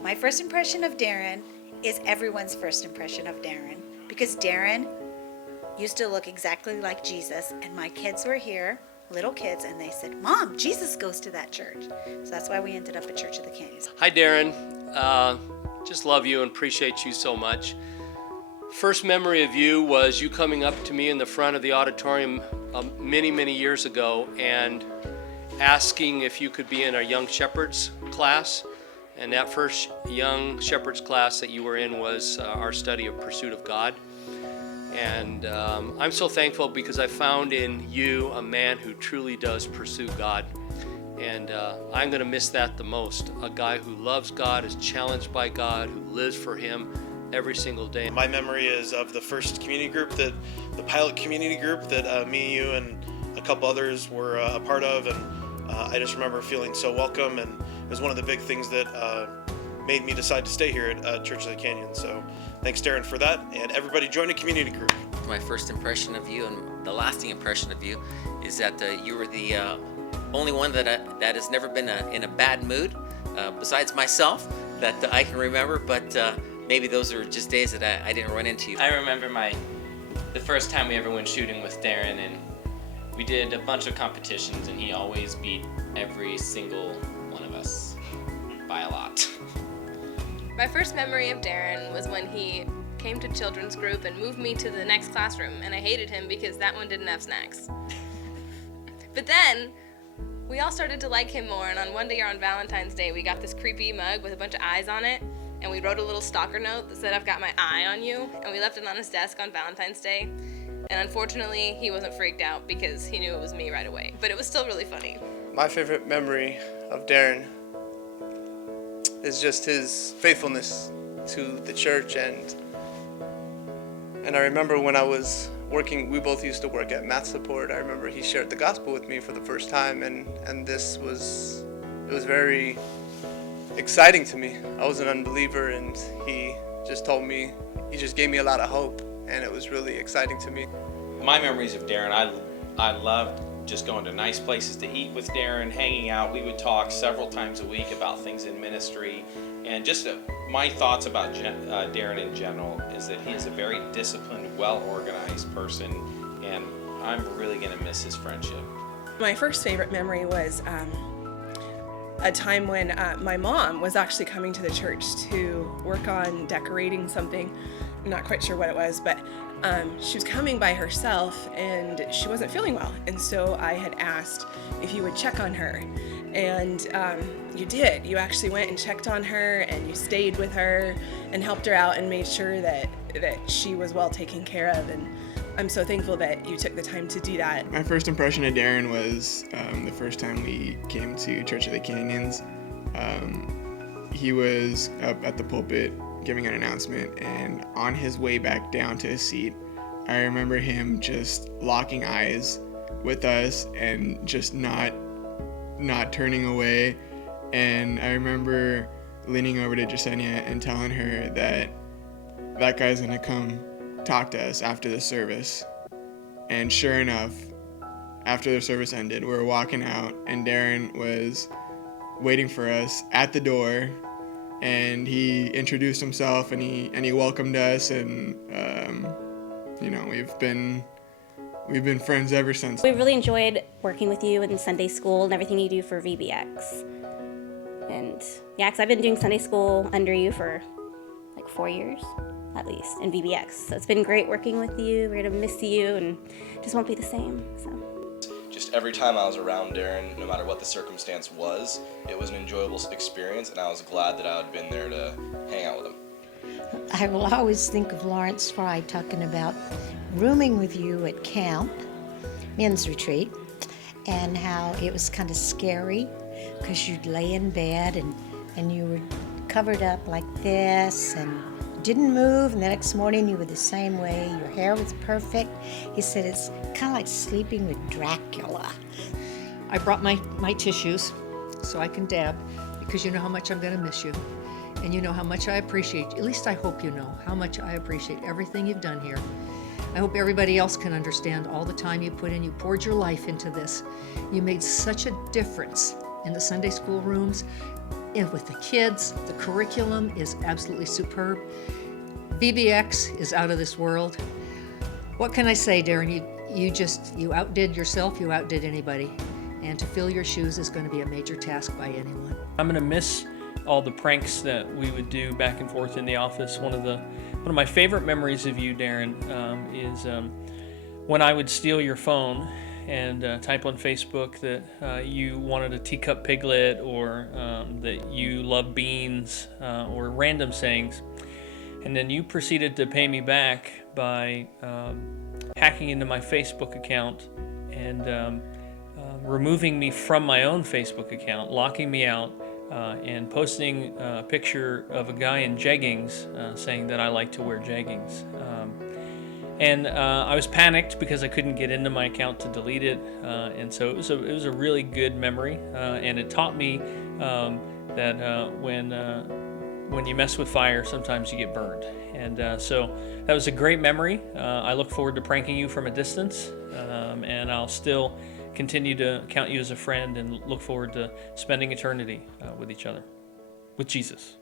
My first impression of Daren is everyone's first impression of Daren, because Daren used to look exactly like Jesus, and my kids were here, little kids, and they said, "Mom, Jesus goes to that church." So that's why we ended up at Church of the Canyons. Hi, Daren. Just love you and appreciate you so much. First memory of you was you coming up to me in the front of the auditorium many years ago and asking if you could be in our Young Shepherds class. And that first Young Shepherds class that you were in was our study of Pursuit of God. And I'm so thankful because I found in you a man who truly does pursue God. And I'm going to miss that the most. A guy who loves God, is challenged by God, who lives for Him every single day. My memory is of the first community group, the pilot community group that me, you, and a couple others were a part of. And I just remember feeling so welcome, and it was one of the big things that made me decide to stay here at Church of the Canyon. So thanks, Daren, for that. And everybody join a community group. My first impression of you and the lasting impression of you is that you were the only one that has never been in a bad mood, besides myself, that I can remember. But maybe those are just days that I didn't run into you. I remember the first time we ever went shooting with Daren, and we did a bunch of competitions, and he always beat every single one of us by a lot. My first memory of Daren was when he came to children's group and moved me to the next classroom, and I hated him because that one didn't have snacks. But then we all started to like him more, and on one day on Valentine's Day, we got this creepy mug with a bunch of eyes on it, and we wrote a little stalker note that said, "I've got my eye on you," and we left it on his desk on Valentine's Day. And unfortunately, he wasn't freaked out because he knew it was me right away, but it was still really funny. My favorite memory of Daren is just his faithfulness to the church, and I remember when I was working, we both used to work at Math Support. I remember he shared the gospel with me for the first time, and it was very exciting to me. I was an unbeliever, and he just gave me a lot of hope, and it was really exciting to me. My memories of Daren, I loved just going to nice places to eat with Daren, hanging out. We would talk several times a week about things in ministry, and just my thoughts about Daren in general is that he is a very disciplined, well-organized person, and I'm really going to miss his friendship. My first favorite memory was a time when my mom was actually coming to the church to work on decorating something. I'm not quite sure what it was, but she was coming by herself and she wasn't feeling well. And so I had asked if you would check on her. And you did. You actually went and checked on her, and you stayed with her and helped her out and made sure that she was well taken care of. And I'm so thankful that you took the time to do that. My first impression of Daren was the first time we came to Church of the Canyons. He was up at the pulpit giving an announcement, and on his way back down to his seat, I remember him just locking eyes with us and just not turning away. And I remember leaning over to Jasenia and telling her that guy's gonna come talk to us after the service. And sure enough, after the service ended, we were walking out, and Daren was waiting for us at the door, and he introduced himself, and he welcomed us, and we've been friends ever since. We really enjoyed working with you in Sunday school and everything you do for VBX. And yeah, because I've been doing Sunday school under you for like 4 years at least in VBX. So it's been great working with you. We're gonna miss you, and just won't be the same. So. Just every time I was around Daren, no matter what the circumstance was, it was an enjoyable experience, and I was glad that I had been there to hang out with him. I will always think of Lawrence Fry talking about rooming with you at camp, men's retreat, and how it was kind of scary because you'd lay in bed and you were covered up like this and didn't move, and the next morning you were the same way. Your hair was perfect. He said it's kind of like sleeping with Dracula. I brought my tissues so I can dab, because you know how much I'm going to miss you. And you know how much I appreciate, at least I hope you know, how much I appreciate everything you've done here. I hope everybody else can understand all the time you put in. You poured your life into this. You made such a difference in the Sunday school rooms, and with the kids. The curriculum is absolutely superb. VBX is out of this world. What can I say, Daren? You outdid yourself, you outdid anybody. And to fill your shoes is going to be a major task by anyone. I'm going to miss all the pranks that we would do back and forth in the office. One of my favorite memories of you, Daren, is when I would steal your phone and type on Facebook that you wanted a teacup piglet, or that you love beans, or random sayings. And then you proceeded to pay me back by hacking into my Facebook account and removing me from my own Facebook account, locking me out, and posting a picture of a guy in jeggings saying that I like to wear jeggings. And I was panicked because I couldn't get into my account to delete it, and so it was a really good memory, and it taught me that when you mess with fire, sometimes you get burned. And so that was a great memory. I look forward to pranking you from a distance, and I'll still continue to count you as a friend and look forward to spending eternity with each other, with Jesus.